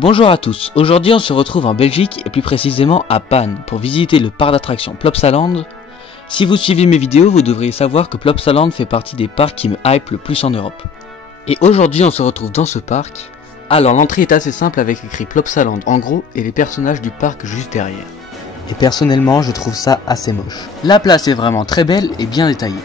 Bonjour à tous, aujourd'hui on se retrouve en Belgique et plus précisément à Panne pour visiter le parc d'attractions Plopsaland. Si vous suivez mes vidéos, vous devriez savoir que Plopsaland fait partie des parcs qui me hype le plus en Europe. Et aujourd'hui on se retrouve dans ce parc. Alors l'entrée est assez simple avec écrit Plopsaland en gros et les personnages du parc juste derrière. Et personnellement je trouve ça assez moche. La place est vraiment très belle et bien détaillée.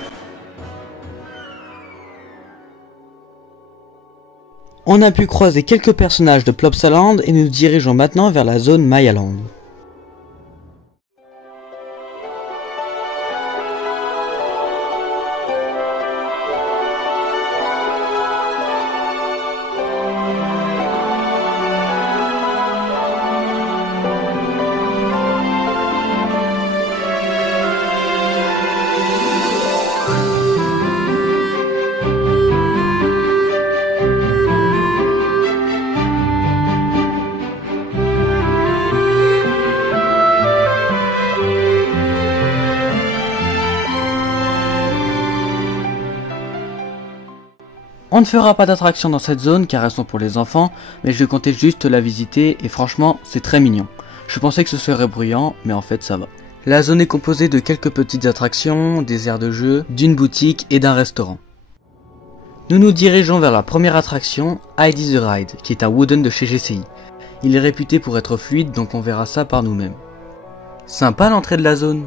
On a pu croiser quelques personnages de Plopsaland et nous dirigeons maintenant vers la zone Mayaland. On ne fera pas d'attraction dans cette zone car elles sont pour les enfants, mais je comptais juste la visiter et franchement c'est très mignon. Je pensais que ce serait bruyant, mais en fait ça va. La zone est composée de quelques petites attractions, des aires de jeu, d'une boutique et d'un restaurant. Nous nous dirigeons vers la première attraction, Heidi the Ride, qui est un wooden de chez GCI. Il est réputé pour être fluide donc on verra ça par nous-mêmes. Sympa l'entrée de la zone.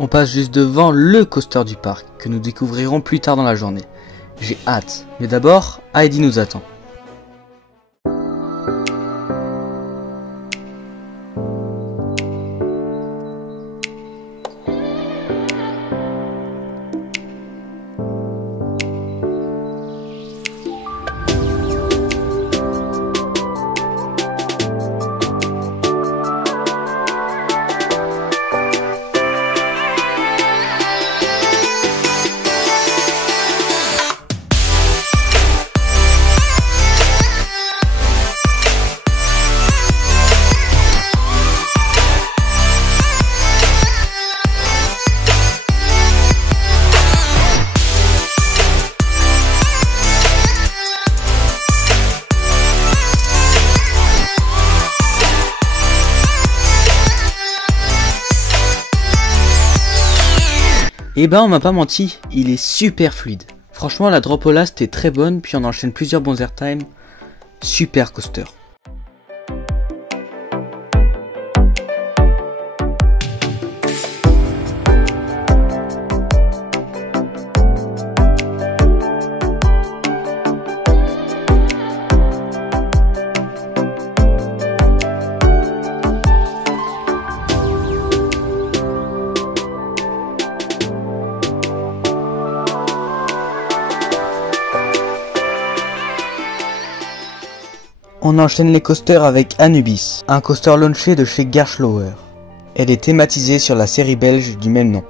On passe juste devant le coaster du parc, que nous découvrirons plus tard dans la journée. J'ai hâte, mais d'abord, Heidi nous attend. Et ben on m'a pas menti, il est super fluide. Franchement la drop au last est très bonne, puis on enchaîne plusieurs bons airtime. Super coaster. On enchaîne les coasters avec Anubis, un coaster launché de chez Gerstlauer. Elle est thématisée sur la série belge du même nom.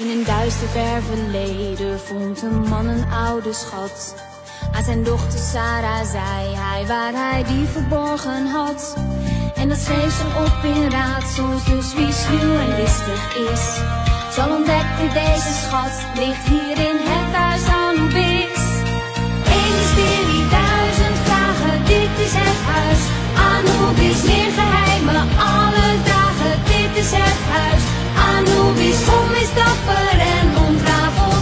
In een duister ver verleden vond een man een oude schat. Aan zijn dochter Sarah zei hij waar hij die verborgen had. En dat schreef ze op in raadsels, dus wie sluw en listig is, zal ontdekken deze schat ligt hier in het huis Anubis. 1 mysterie, 1000 vragen, dit is het huis Anubis. Meer geheimen, alle dagen, dit is het huis Anubis. Kom eens dapper en ontrafel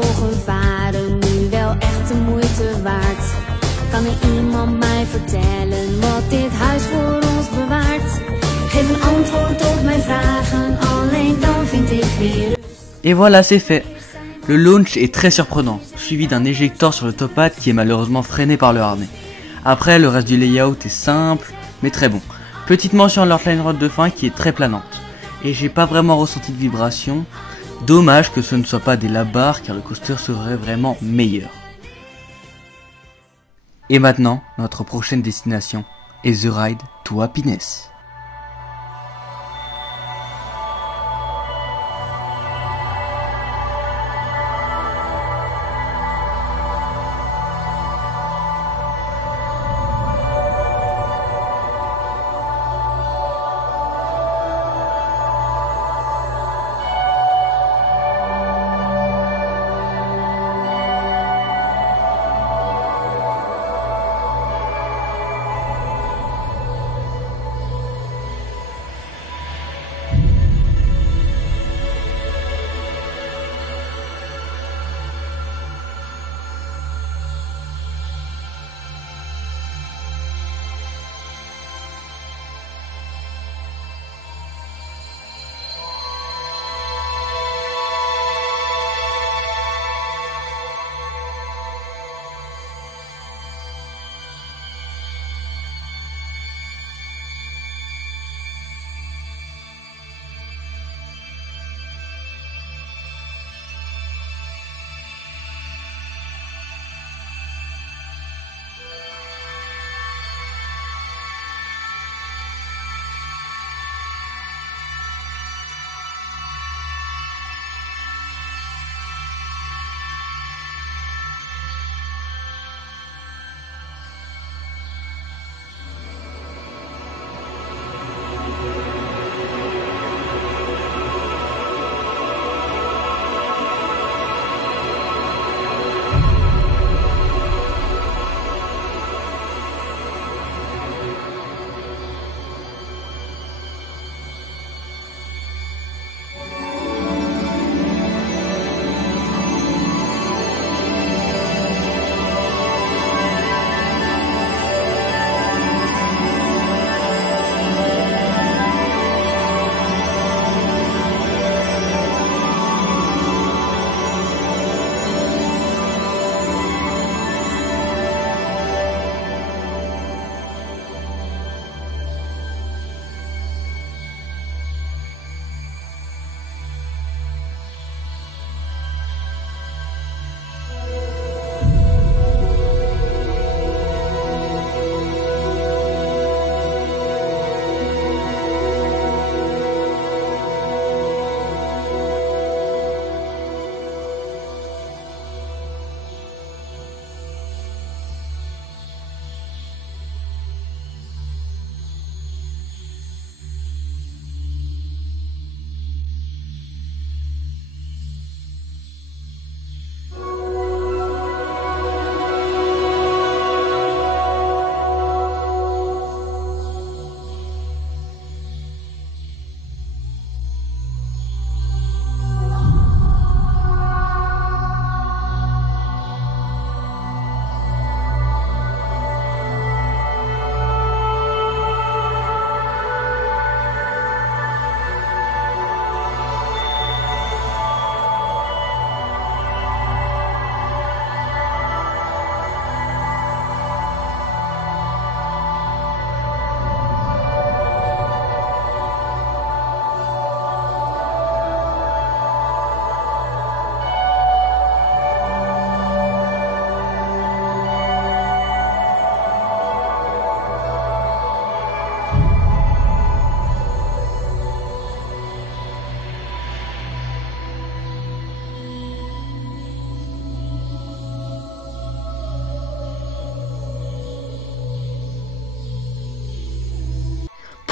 verborgen varen nu wel echt de moeite waard? Kan er iemand mij vertellen wat dit huis voor ons bewaart? Geef een antwoord op mijn vragen, alleen dan vind ik weer. Et voilà, c'est fait. Le launch est très surprenant, suivi d'un éjecteur sur le top-hat qui est malheureusement freiné par le harnais. Après, le reste du layout est simple, mais très bon. Petite mention à leur line rod de fin qui est très planante. Et j'ai pas vraiment ressenti de vibration. Dommage que ce ne soit pas des Labar car le coaster serait vraiment meilleur. Et maintenant, notre prochaine destination est The Ride to Happiness.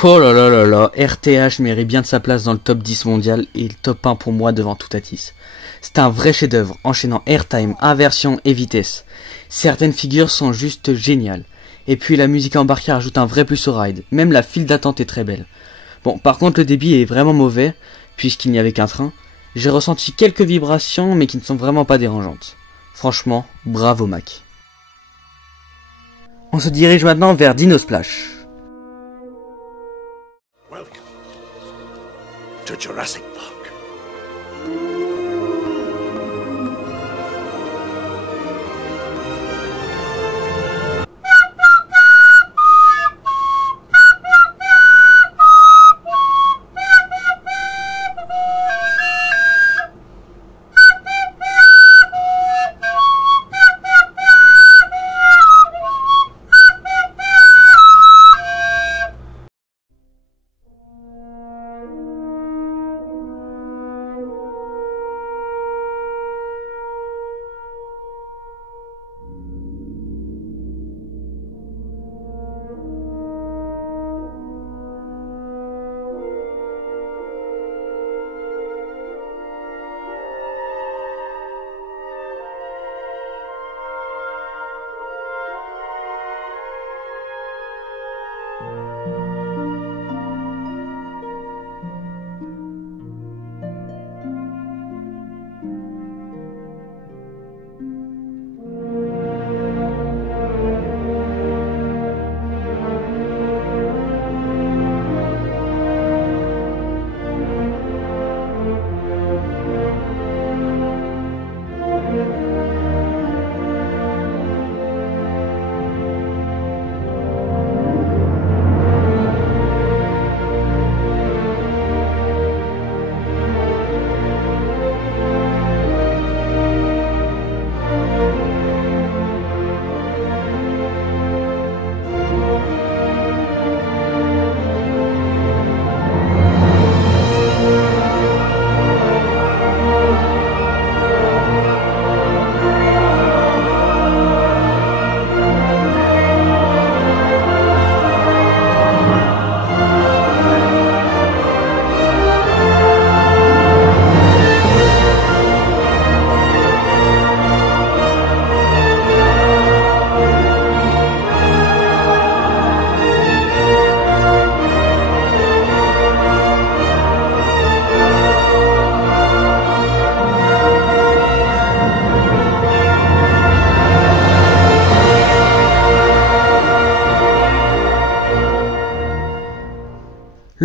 Oh là là là là, RTH mérite bien de sa place dans le top 10 mondial et le top 1 pour moi devant Toutatis. C'est un vrai chef-d'œuvre, enchaînant airtime, inversion et vitesse. Certaines figures sont juste géniales. Et puis la musique embarquée rajoute un vrai plus au ride, même la file d'attente est très belle. Bon, par contre le débit est vraiment mauvais, puisqu'il n'y avait qu'un train, J'ai ressenti quelques vibrations mais qui ne sont vraiment pas dérangeantes. Franchement, bravo Mac. On se dirige maintenant vers Dino Splash. Welcome to Jurassic Park.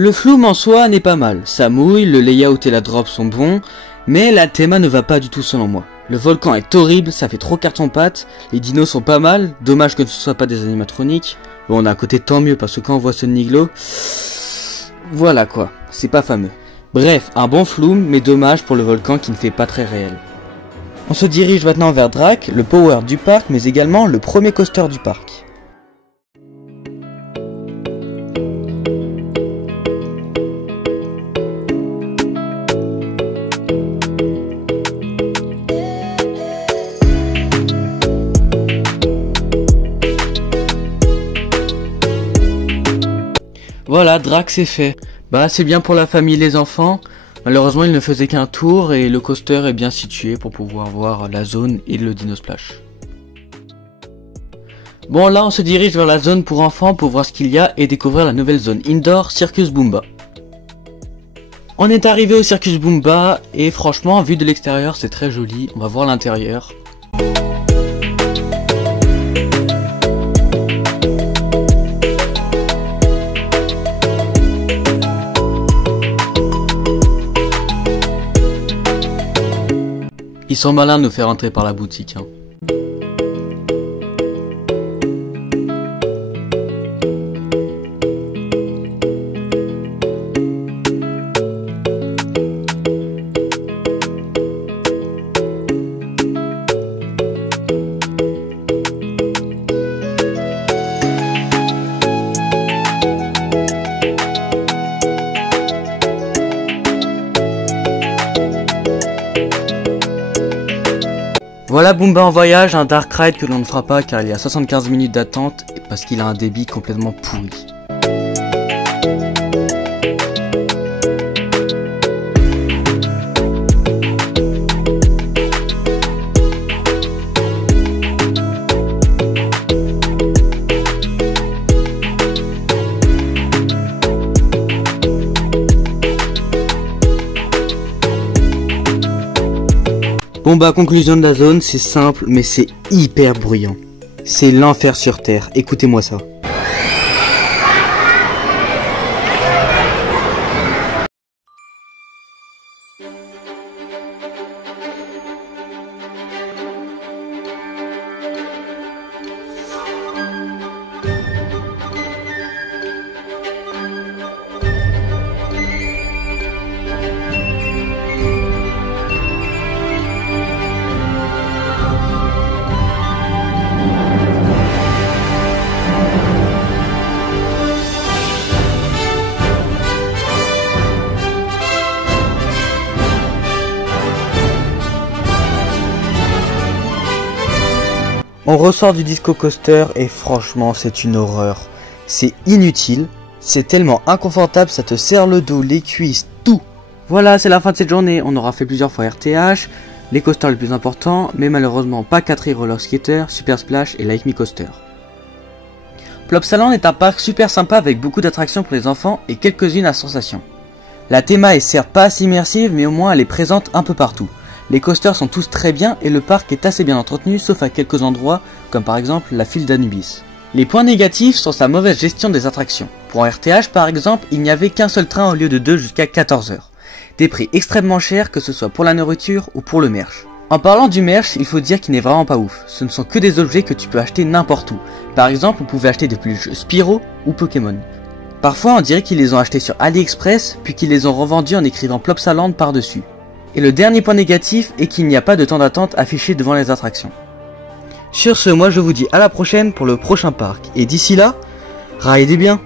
Le flume en soi n'est pas mal, ça mouille, le layout et la drop sont bons, mais la théma ne va pas du tout selon moi. Le volcan est horrible, ça fait trop carton-pâte, les dinos sont pas mal, dommage que ce soit pas des animatroniques. Bon, d'un côté tant mieux parce que quand on voit ce Niglo, voilà quoi, c'est pas fameux. Bref, un bon flume, mais dommage pour le volcan qui ne fait pas très réel. On se dirige maintenant vers Drac, le power du parc, mais également le premier coaster du parc. Voilà, Drac c'est fait. Bah c'est bien pour la famille et les enfants. Malheureusement il ne faisait qu'un tour et le coaster est bien situé pour pouvoir voir la zone et le Dino Splash. Bon là on se dirige vers la zone pour enfants pour voir ce qu'il y a et découvrir la nouvelle zone indoor Circus Boomba. On est arrivé au Circus Boomba et franchement vu de l'extérieur c'est très joli, on va voir l'intérieur. Ils sont malins de nous faire entrer par la boutique. Hein. Voilà Boomba en voyage, un dark ride que l'on ne fera pas car il y a 75 minutes d'attente parce qu'il a un débit complètement pourri. Bon bah conclusion de la zone, c'est simple mais c'est hyper bruyant. C'est l'enfer sur terre, écoutez-moi ça. On ressort du disco coaster et franchement c'est une horreur. C'est inutile, c'est tellement inconfortable, ça te serre le dos, les cuisses, tout. Voilà, c'est la fin de cette journée, on aura fait plusieurs fois RTH, les coasters les plus importants, mais malheureusement pas 4 roller skater, Super Splash et Like Me Coaster. Plopsaland est un parc super sympa avec beaucoup d'attractions pour les enfants et quelques-unes à sensations. La théma est certes pas assez immersive mais au moins elle est présente un peu partout. Les coasters sont tous très bien et le parc est assez bien entretenu sauf à quelques endroits comme par exemple la file d'Anubis. Les points négatifs sont sa mauvaise gestion des attractions. Pour un RTH par exemple, il n'y avait qu'un seul train au lieu de 2 jusqu'à 14 heures. Des prix extrêmement chers que ce soit pour la nourriture ou pour le merch. En parlant du merch, il faut dire qu'il n'est vraiment pas ouf. Ce ne sont que des objets que tu peux acheter n'importe où. Par exemple, vous pouvez acheter des peluches Spyro ou Pokémon. Parfois on dirait qu'ils les ont achetés sur AliExpress puis qu'ils les ont revendus en écrivant Plopsaland par-dessus. Et le dernier point négatif est qu'il n'y a pas de temps d'attente affiché devant les attractions. Sur ce, moi je vous dis à la prochaine pour le prochain parc. Et d'ici là, raidez bien.